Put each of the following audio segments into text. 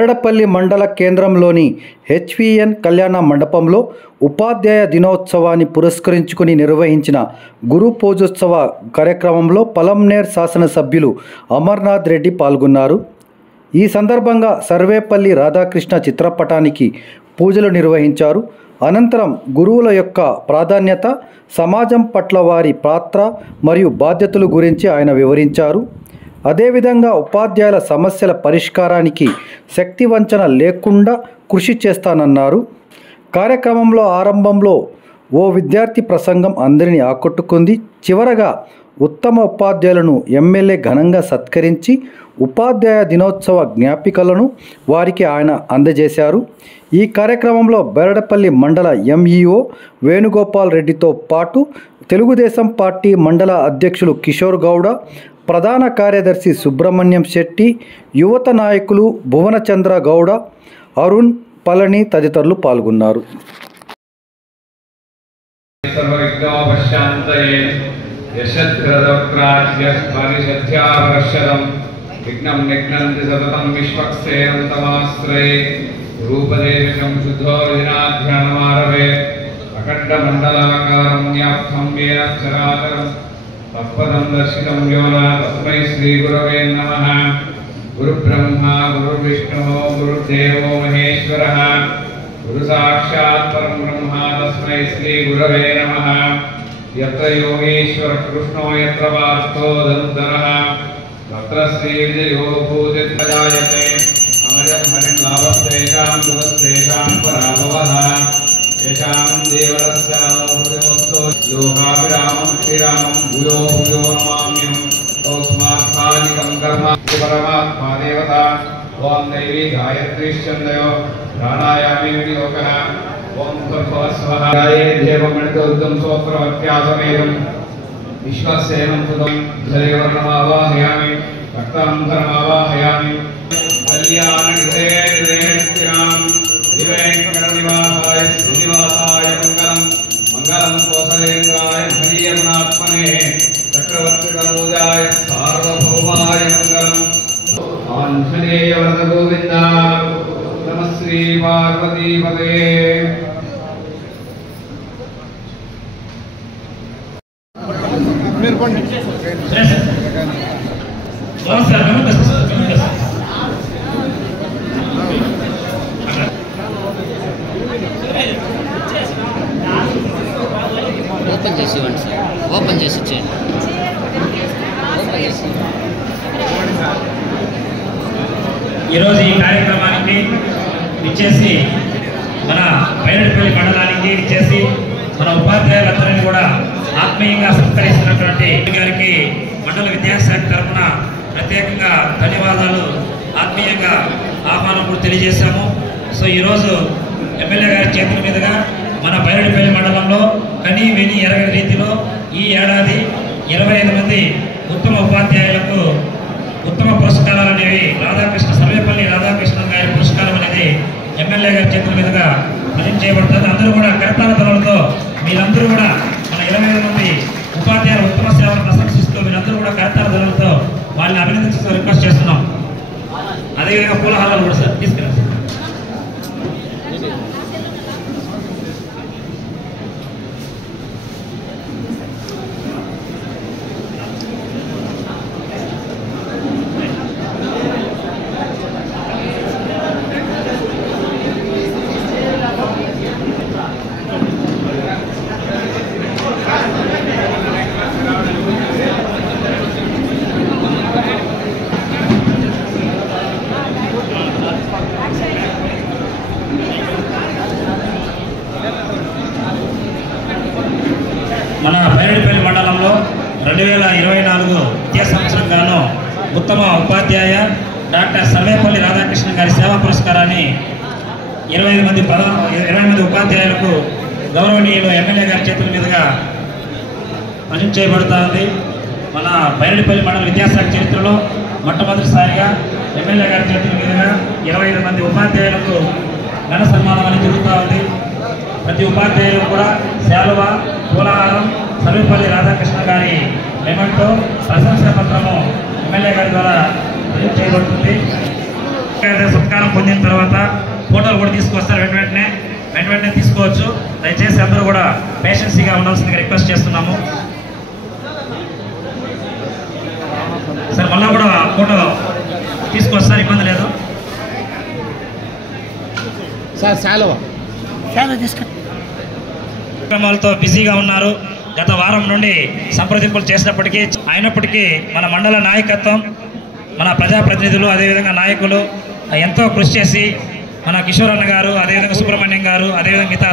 బెరడపల్లి మండల కేంద్రంలోని హెచ్విఎన్ కళ్యాణ మండపంలో ఉపాధ్యాయ దినోత్సవాన్ని పురస్కరించుకుని నిర్వహించిన గురు పూజోత్సవ కార్యక్రమంలో పలంనేర్ శాసనసభ్యులు అమర్నాథ్ రెడ్డి పాల్గొన్నారు. ఈ సందర్భంగా సర్వేపల్లి రాధాకృష్ణ చిత్రపటానికి పూజలు నిర్వహించారు. అనంతరం గురువుల యొక్క ప్రాధాన్యత, సమాజం పట్ల వారి పాత్ర మరియు బాధ్యతల గురించి ఆయన వివరించారు. అదేవిధంగా ఉపాధ్యాయుల సమస్యల పరిష్కారానికి శక్తి వంచన లేకుండా కృషి చేస్తానన్నారు. కార్యక్రమంలో ఆరంభంలో ఓ విద్యార్థి ప్రసంగం అందరినీ ఆకట్టుకుంది. చివరగా ఉత్తమ ఉపాధ్యాయులను ఎమ్మెల్యే ఘనంగా సత్కరించి ఉపాధ్యాయ దినోత్సవ జ్ఞాపికలను వారికి ఆయన అందజేశారు. ఈ కార్యక్రమంలో బెరడపల్లి మండల ఎంఈఓ వేణుగోపాల్ రెడ్డితో పాటు తెలుగుదేశం పార్టీ మండల అధ్యక్షులు కిషోర్ గౌడ, ప్రధాన కార్యదర్శి సుబ్రహ్మణ్యం శెట్టి, యువత నాయకులు భువనచంద్ర గౌడ, అరుణ్, పళని తదితరులు పాల్గొన్నారు. तत्पदं दर्शितं यो न तस्मै श्रीगुरवे नमः। गुरुब्रह्मा गुरुर्विष्णुः गुरुर्देवो महेश्वरः गुरुसाक्षात् परं ब्रह्म तस्मै श्रीगुरवे नमः। यत्र योगेश्वर कृष्णो यत्र पार्थो धनुर्धरः तत्र श्रीविजयो भूतिर्जायते। अमरं हरिं लाभस्तेषां सुखस्तेषां पराभवः येषां देवरस्यामोऽस्तु लोकाभिरामं श्रीरामं भूयो भूयो नमाम्यहं। तस्मात्सादिकं कर्म परमात्मा देवता ओं दैवी गायत्रीश्चन्दयो प्राणायामे विनियोगः ओं तत्स्वः गाये देवमणितोद्धं सोत्रवत्यासमेदं विश्वसेनं सुतं जलवर्णमावाहयामि रक्तांतरमावाहयामि कल्याणनिधेनिधेस्थिरां दिवेङ्कटनिवासाय श्रीनिवासाय मङ्गलम् मंगलम कोसलेन्द्राय हरियमनात्मने चक्रवर्तितनूजाय सार्वभौमाय मंगलम। आंजनेय वरद गोविंद नमः श्री पार्वती पते। ఓపెన్ చేసి ఇవ్వండి సార్, ఓపెన్ చేసి ఇచ్చేయండి. ఈరోజు ఈ కార్యక్రమానికి ఇచ్చేసి మన బైరడపల్లి మండలానికి ఇచ్చేసి మన ఉపాధ్యాయులందరినీ కూడా ఆత్మీయంగా సత్కరిస్తున్నటువంటి గారికి మండల విద్యాశాఖ తరఫున ప్రత్యేకంగా ధన్యవాదాలు, ఆత్మీయంగా ఆహ్వానం కూడా తెలియజేశాము. సో ఈరోజు ఎమ్మెల్యే గారి చేతుల మీదుగా మన బైరడపల్లి మండలంలో కని విని ఎరగని రీతిలో ఈ ఏడాది 25 మంది ఉత్తమ ఉపాధ్యాయులకు ఉత్తమ పురస్కారాలు అనేవి సర్వేపల్లి రాధాకృష్ణ గారి పురస్కారం అనేది ఎమ్మెల్యే గారి చేతుల మీదుగా అందించేయబడుతుంది. అందరూ కూడా కరతాళ ధ్వనులతో మీరందరూ కూడా మన 25 మంది ఉపాధ్యాయుల ఉత్తమ సేవలను ప్రశంసిస్తూ మీరందరూ కూడా కరతాళ ధ్వనులతో వాళ్ళని అభినందించే రిక్వెస్ట్ చేస్తున్నాం. అదేవిధంగా పూలహారాలు కూడా సార్ తీసుకురండి. మన బైరడపల్లి మండలంలో 2024 విద్యా సంవత్సరం గాను ఉత్తమ ఉపాధ్యాయ డాక్టర్ సర్వేపల్లి రాధాకృష్ణ గారి సేవా పురస్కారాన్ని 20 మంది ఉపాధ్యాయులకు గౌరవనీయులు ఎమ్మెల్యే గారి చేతుల మీదుగా అందించేయబడుతూ ఉంది. మన బైరడపల్లి మండల విద్యాశాఖ చరిత్రలో మొట్టమొదటిసారిగా ఎమ్మెల్యే గారి చేతుల మీదుగా 25 మంది ఉపాధ్యాయులకు ఘన సన్మానం అనేది జరుగుతూ ఉంది. ప్రతి ఉపాధ్యాయులు కూడా శాలువ, పూలహారం, సర్వేపల్లి రాధాకృష్ణ గారి మెమెంటో, ప్రశంసా పత్రము ఎమ్మెల్యే గారి ద్వారా చేయబడుతుంది. సత్కారం పొందిన తర్వాత ఫోటోలు కూడా తీసుకొస్తారు వెంటనే తీసుకోవచ్చు. దయచేసి అందరూ కూడా పేషెన్సీగా ఉండాల్సిందిగా రిక్వెస్ట్ చేస్తున్నాము. సార్ మళ్ళీ కూడా ఫోటో తీసుకొస్తారు, ఇబ్బంది లేదు సార్. కార్యక్రమాలతో బిజీగా ఉన్నారు. గత వారం నుండి సంప్రదింపులు అయినప్పటికీ మన మండల నాయకత్వం, మన ప్రజాప్రతినిధులు, అదేవిధంగా నాయకులు ఎంతో కృషి చేసి మన కిషోర్ అన్న గారు, అదేవిధంగా సుబ్రహ్మణ్యం గారు, అదేవిధంగా మిగతా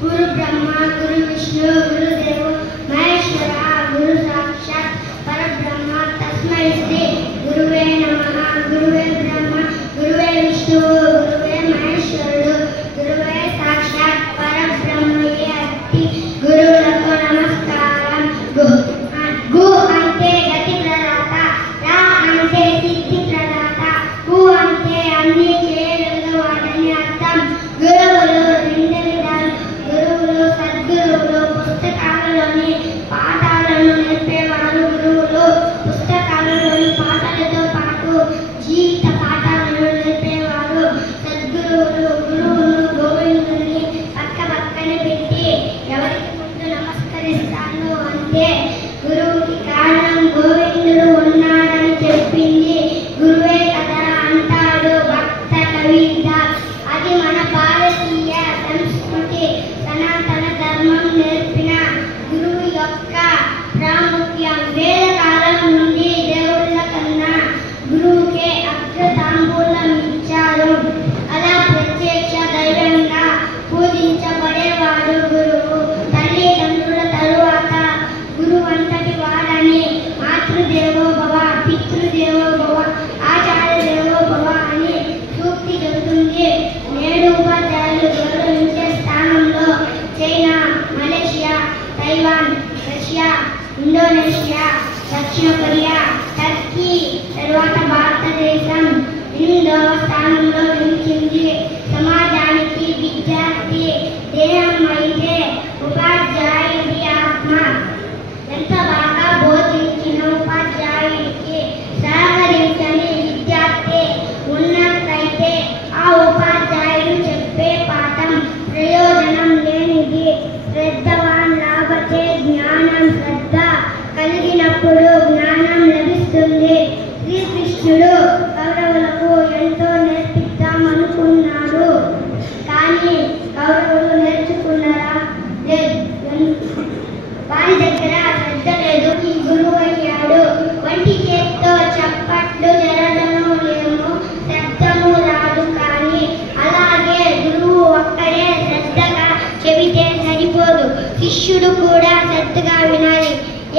గురు బ్రహ్మ గురు విష్ణు గురుదేవు మహేశ్వర గురు సాక్షాత్ పరబ్రహ్మ తస్మై శ్రీ గురువే నమః. గురువే బ్రహ్మ గురువే విష్ణు గురువే మహేశ్వరుడు గురువే సాక్షాత్ పరబ్రహ్మయే అట్టి గురువులకు నమస్కారం. గు అంటే గతి ప్రదాత, రా అంటే సిద్ధి ప్రదాత, కు అంటే అన్ని చేయగలిగిన వాడని అర్థం. గురువులు రెండు విధాలు. గురువులు సద్గురువులు పుస్తకాలలోని పాఠాలను నేర్పేవారు. గురువులు పుస్తకాలలోని పాఠాలతో పాటు జీవిత పాఠాలను నేర్పేవారు. సద్గురువులు గురువులు గోవిందుని పక్కన పెట్టి ఎవరికి ముందు నమస్కరిస్తాను అంటే గురువుకి కారణం గోవిందుడు ఉన్నాడని చెప్పింది గురువే కదా అంటాడు భక్త కవిదాస్. అది మన భారతీయ సంస్కృతి, సనాతన ధర్మం నేర్పిన గురువు యొక్క ప్రాముఖ్యం. వేదకాలం నుండి దేవుళ్ళ కన్నా గురువుకే అగ్రతాంబూలం ఇచ్చారు. అలా ప్రత్యక్ష దైవంగా పూజించబడేవాడు గురువు. తల్లిదండ్రుల తరువాత గురువు అంతటి వాడని మాతృదేవో భవ, పితృదేవో భవ, ఆచార్య దేవో భవ అని సూక్తి చెబుతుంది. నేడు ఉపాధ్యాయులు గౌరవించే స్థానంలో China, Malaysia, Taiwan, Russia, Indonesia, దక్షిణ కొరియా, టర్కీ తరువాత భారతదేశం 8వ స్థానంలో నిలిచింది. సమాజానికి విద్యార్థి దేహం అయితే ఉపాధ్యాయుడి ఆత్మ. ఎంత బాగా బోధించిన ఉపాధ్యాయుడికి సహకరించని విద్యార్థి ఉన్నట్లయితే ఆ ఉపాధ్యాయుడు చెప్పే పాఠం ప్రయోజనం లేనిది. శ్రద్ధవాన్ లాభతే జ్ఞానం. శ్రద్ధ కలిగినప్పుడు జ్ఞానం లభిస్తుంది. శ్రీకృష్ణుడు కౌరవులకు ఎంతో నేర్పిద్దామనుకున్నాడు, కానీ కౌరవులు నేర్చుకున్నారా? లేదు. వారి దగ్గర శ్రద్ధ లేదు. ఈ గురువు అయ్యాడు. వంటి చేత్తో చప్పట్లు జరగను లేము, శబ్దము రాదు. కానీ అలాగే గురువు ఒక్కడే శ్రద్ధగా చెబితే సరిపోదు, శిష్యుడు కూడా శ్రద్ధగా వినాలి.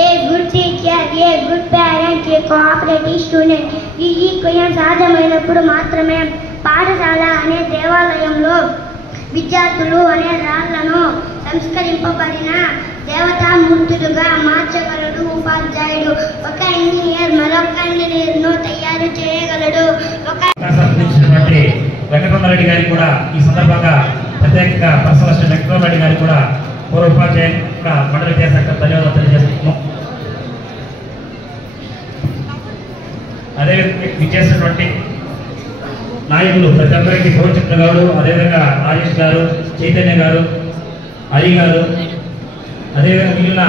A good teacher, a good parent, A cooperative student. ఈ ఈక్వయం సాధ్యమైనప్పుడు మాత్రమే పాఠశాల అనే దేవాలయంలో విద్యార్థులు అనే రాళ్లను సంస్కరింపబడిన దేవతామూర్తులుగా మార్చగలడు ఉపాధ్యాయుడు. ఒక ఇంజనీర్ మరొక ఇంజనీర్ను తయారు చేయగలడు. వెంకటరమణారెడ్డి గారికి కూడా ఈ సందర్భంగా ప్రత్యేకంగా పర్సనల్ అసిస్టెంట్ వెంకటరమణారెడ్డి గారికి కూడా పూర్వ ఉపాధ్యాయులు మండల విద్యాశాఖ ధన్యవాదాలు తెలియజేస్తున్నాం. అదేవిధంగా విచ్చేసినటువంటి నాయకులు ప్రతి ఒక్కరికి గౌరవచంద్ర గారు, అదేవిధంగా రాజేష్ గారు, చైతన్య గారు, హరి గారు, అదేవిధంగా మిగిలిన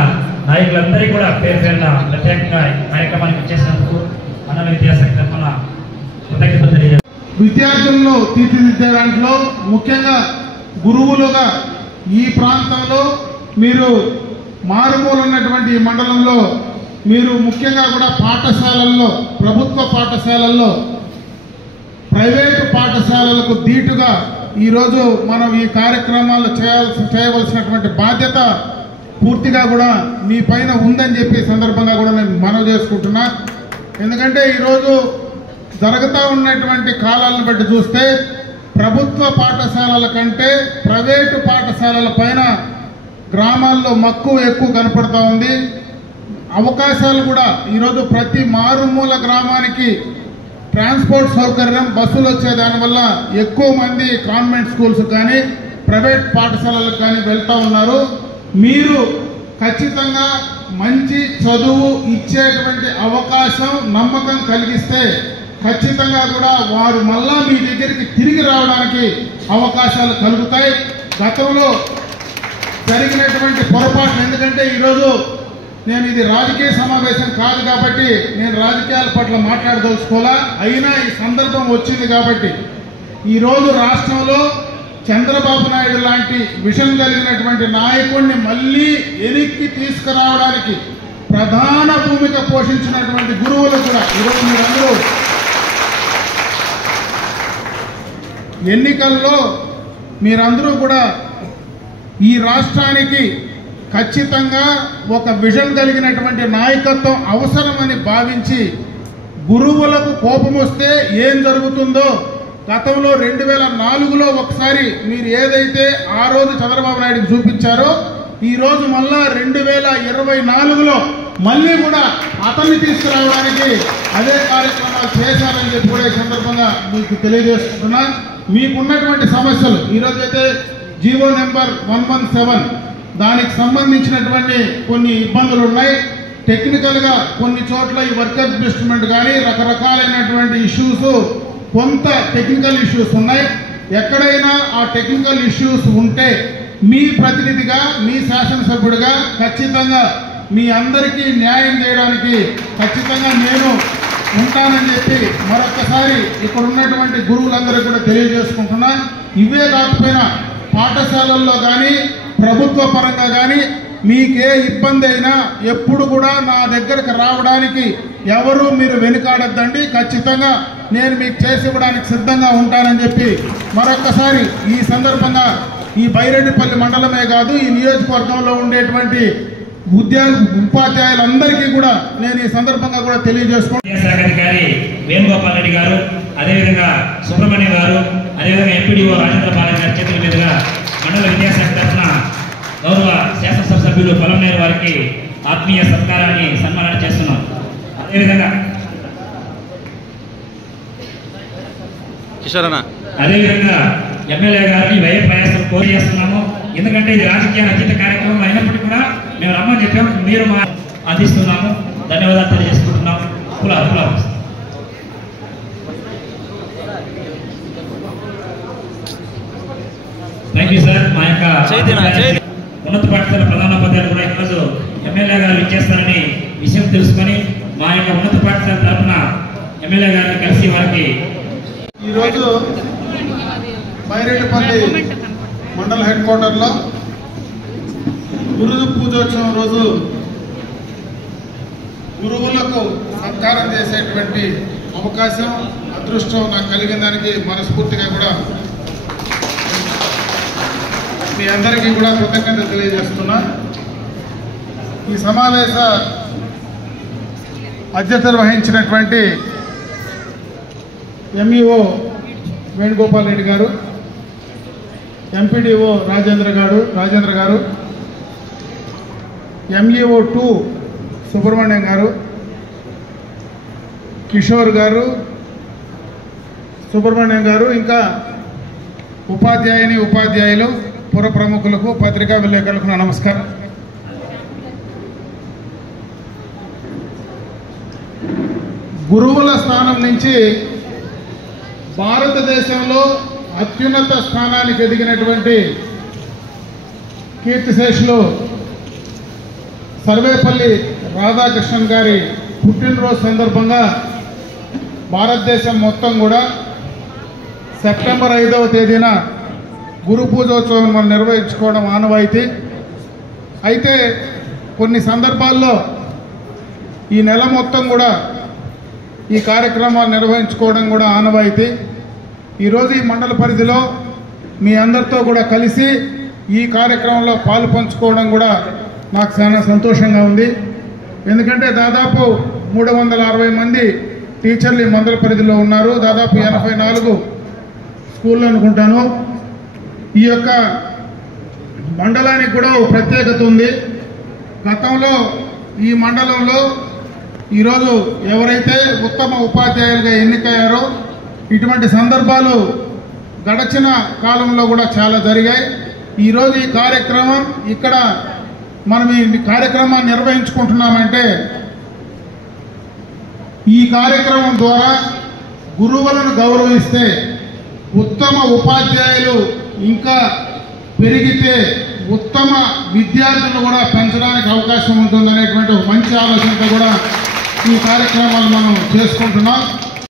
నాయకులందరికీ కూడా పేరు పేరున ప్రత్యేకంగా కార్యక్రమానికి వచ్చేసినందుకు మండల విద్యాశాఖ తరఫున కృతజ్ఞతలు తెలియజేస్తాం. విద్యార్థులను తీర్చిదిద్దే దాంట్లో ముఖ్యంగా గురువులుగా ఈ ప్రాంతంలో మీరు మారుమూల ఉన్నటువంటి ఈ మండలంలో మీరు ముఖ్యంగా కూడా పాఠశాలల్లో, ప్రభుత్వ పాఠశాలల్లో ప్రైవేటు పాఠశాలలకు ధీటుగా ఈరోజు మనం ఈ కార్యక్రమాలు చేయవలసినటువంటి బాధ్యత పూర్తిగా కూడా మీ పైన ఉందని చెప్పి సందర్భంగా కూడా నేను మనవి చేసుకుంటున్నా. ఎందుకంటే ఈరోజు జరుగుతూ ఉన్నటువంటి కాలాలను బట్టి చూస్తే ప్రభుత్వ పాఠశాలల కంటే ప్రైవేటు పాఠశాలల పైన గ్రామాల్లో మక్కువ ఎక్కువ కనపడుతూ ఉంది. అవకాశాలు కూడా ఈరోజు ప్రతి మారుమూల గ్రామానికి ట్రాన్స్పోర్ట్ సౌకర్యం బస్సులు వచ్చే దానివల్ల ఎక్కువ మంది కాన్వెంట్ స్కూల్స్ కానీ ప్రైవేట్ పాఠశాలలకు కానీ వెళ్తూ ఉన్నారు. మీరు ఖచ్చితంగా మంచి చదువు ఇచ్చేటువంటి అవకాశం నమ్మకం కలిగిస్తే ఖచ్చితంగా కూడా వారు మళ్ళా మీ దగ్గరికి తిరిగి రావడానికి అవకాశాలు కలుగుతాయి. గతంలో జరిగినటువంటి పొరపాటు, ఎందుకంటే ఈరోజు నేను ఇది రాజకీయ సమావేశం కాదు కాబట్టి నేను రాజకీయాల పట్ల మాట్లాడదలుచుకోవాలా, అయినా ఈ సందర్భం వచ్చింది కాబట్టి ఈరోజు రాష్ట్రంలో చంద్రబాబు నాయుడు లాంటి విషయం కలిగినటువంటి నాయకుడిని మళ్ళీ వెనక్కి తీసుకురావడానికి ప్రధాన భూమిక పోషించినటువంటి గురువులు కూడా ఈరోజు మీరందరూ ఎన్నికల్లో మీరందరూ కూడా ఈ రాష్ట్రానికి ఖచ్చితంగా ఒక విజన్ కలిగినటువంటి నాయకత్వం అవసరమని భావించి గురువులకు కోపం వస్తే ఏం జరుగుతుందో గతంలో 2004లో ఒకసారి మీరు ఏదైతే ఆ రోజు చంద్రబాబు నాయుడుకి చూపించారో ఈ రోజు మళ్ళా 2024లో మళ్ళీ కూడా అతన్ని తీసుకురావడానికి అదే కార్యక్రమాలు చేశారని చెప్పి కూడా ఈ సందర్భంగా మీకు తెలియజేస్తున్నా. మీకున్నటువంటి సమస్యలు ఈరోజైతే జీవో నెంబర్ 117 దానికి సంబంధించినటువంటి కొన్ని ఇబ్బందులు ఉన్నాయి. టెక్నికల్గా కొన్ని చోట్ల ఈ వర్క్ అడ్జస్ట్మెంట్ కానీ రకరకాలైనటువంటి ఇష్యూస్, కొంత టెక్నికల్ ఇష్యూస్ ఉన్నాయి. ఎక్కడైనా ఆ టెక్నికల్ ఇష్యూస్ ఉంటే మీ ప్రతినిధిగా, మీ శాసనసభ్యుడిగా ఖచ్చితంగా మీ అందరికీ న్యాయం చేయడానికి ఖచ్చితంగా నేను ఉంటానని చెప్పి మరొకసారి ఇక్కడ ఉన్నటువంటి గురువులందరూ కూడా తెలియజేసుకుంటున్నా. ఇవే కాకపోయినా పాఠశాలల్లో కానీ ప్రభుత్వ పరంగా కానీ మీకే ఇబ్బంది అయినా ఎప్పుడు కూడా నా దగ్గరకు రావడానికి ఎవరు మీరు వెనుకాడద్దండి. ఖచ్చితంగా నేను మీకు చేసి ఇవ్వడానికి సిద్ధంగా ఉంటానని చెప్పి మరొక్కసారి ఈ సందర్భంగా ఈ బైరెడ్డిపల్లి మండలమే కాదు ఈ నియోజకవర్గంలో ఉండేటువంటి ఉపాధ్యాయులందరికీ కూడా నేను ఈ సందర్భంగా కూడా తెలియజేసుకుంటున్నాను. విద్యాశాఖాధికారి వేణుగోపాల్ రెడ్డి గారు, అదేవిధంగా సుబ్రహ్మణ్యం గారు, అదేవిధంగా ఎంపీడీఓ రాజేంద్ర బాలయ్య గారి చేతుల మీదుగా మండల విద్యాశాఖ తరఫున గౌరవ శాసనసభ సభ్యులు పొలంనేరు వారికి ఆత్మీయ సత్కారాన్ని సన్మానం చేస్తున్నాం. అదేవిధంగా ఎమ్మెల్యే గారిని వ్యయ ప్రయాసం కోరి చేస్తున్నాము. ఎందుకంటే ఇది రాజకీయ అతీత కార్యక్రమం అయినప్పటికీ కూడా మేము రమ్మని చెప్పాము, మీరు మా అందిస్తున్నాము. ధన్యవాదాలు తెలియజేసుకుంటున్నాం. Thank you sir. మా యొక్క ఉన్నత పాఠశాల ప్రధానోపాధ్యాయులు కూడా ఈరోజు ఎమ్మెల్యే గారు ఇచ్చేస్తారని విషయం తెలుసుకొని మా యొక్క ఉన్నత పాఠశాల తరఫున ఎమ్మెల్యే గారిని కలిసి వారికి ఈరోజు బైరెడ్డిపల్లి మండల హెడ్ క్వార్టర్లో గురు పూజోత్సవం రోజు గురువులకు సత్కారం చేసేటువంటి అవకాశం, అదృష్టం నాకు కలిగిన దానికి మనస్ఫూర్తిగా కూడా మీ అందరికీ కూడా కృతజ్ఞత తెలియజేస్తున్నా. ఈ సమావేశ అధ్యక్షత వహించినటువంటి ఎంఈఓ వేణుగోపాల్ రెడ్డి గారు, ఎంపీడీఓ రాజేంద్ర గారు, ఎంఈఓ 2 సుబ్రహ్మణ్యం గారు, కిషోర్ గారు, సుబ్రహ్మణ్యం గారు, ఇంకా ఉపాధ్యాయులు, పుర ప్రముఖులకు, పత్రికా విలేకరులకు నా నమస్కారం. గురువుల స్థానం నుంచి భారతదేశంలో అత్యున్నత స్థానానికి ఎదిగినటువంటి కీర్తిశేషులు సర్వేపల్లి రాధాకృష్ణన్ గారి పుట్టినరోజు సందర్భంగా భారతదేశం మొత్తం కూడా సెప్టెంబర్ 5వ తేదీన గురు పూజోత్సవం మనం నిర్వహించుకోవడం ఆనవాయితీ. అయితే కొన్ని సందర్భాల్లో ఈ నెల మొత్తం కూడా ఈ కార్యక్రమాలు నిర్వహించుకోవడం కూడా ఆనవాయితీ. ఈరోజు ఈ మండల పరిధిలో మీ అందరితో కూడా కలిసి ఈ కార్యక్రమంలో పాలు పంచుకోవడం కూడా నాకు చాలా సంతోషంగా ఉంది. ఎందుకంటే దాదాపు 360 మంది టీచర్లు ఈ మండల పరిధిలో ఉన్నారు. దాదాపు 84 స్కూళ్ళు అనుకుంటాను. ఈ యొక్క మండలానికి కూడా ఒక ప్రత్యేకత ఉంది. గతంలో ఈ మండలంలో ఈరోజు ఎవరైతే ఉత్తమ ఉపాధ్యాయులుగా ఎన్నికయ్యారో ఇటువంటి సందర్భాలు గడచిన కాలంలో కూడా చాలా జరిగాయి. ఈరోజు ఈ కార్యక్రమం ఇక్కడ మనం ఈ కార్యక్రమాన్ని నిర్వహించుకుంటున్నామంటే ఈ కార్యక్రమం ద్వారా గురువులను గౌరవిస్తే ఉత్తమ ఉపాధ్యాయులు ఇంకా పెరిగితే ఉత్తమ విద్యార్థులను కూడా పెంచడానికి అవకాశం ఉంటుందనేటువంటి ఒక మంచి ఆలోచనతో కూడా ఈ కార్యక్రమాలు మనం చేసుకుంటున్నాం.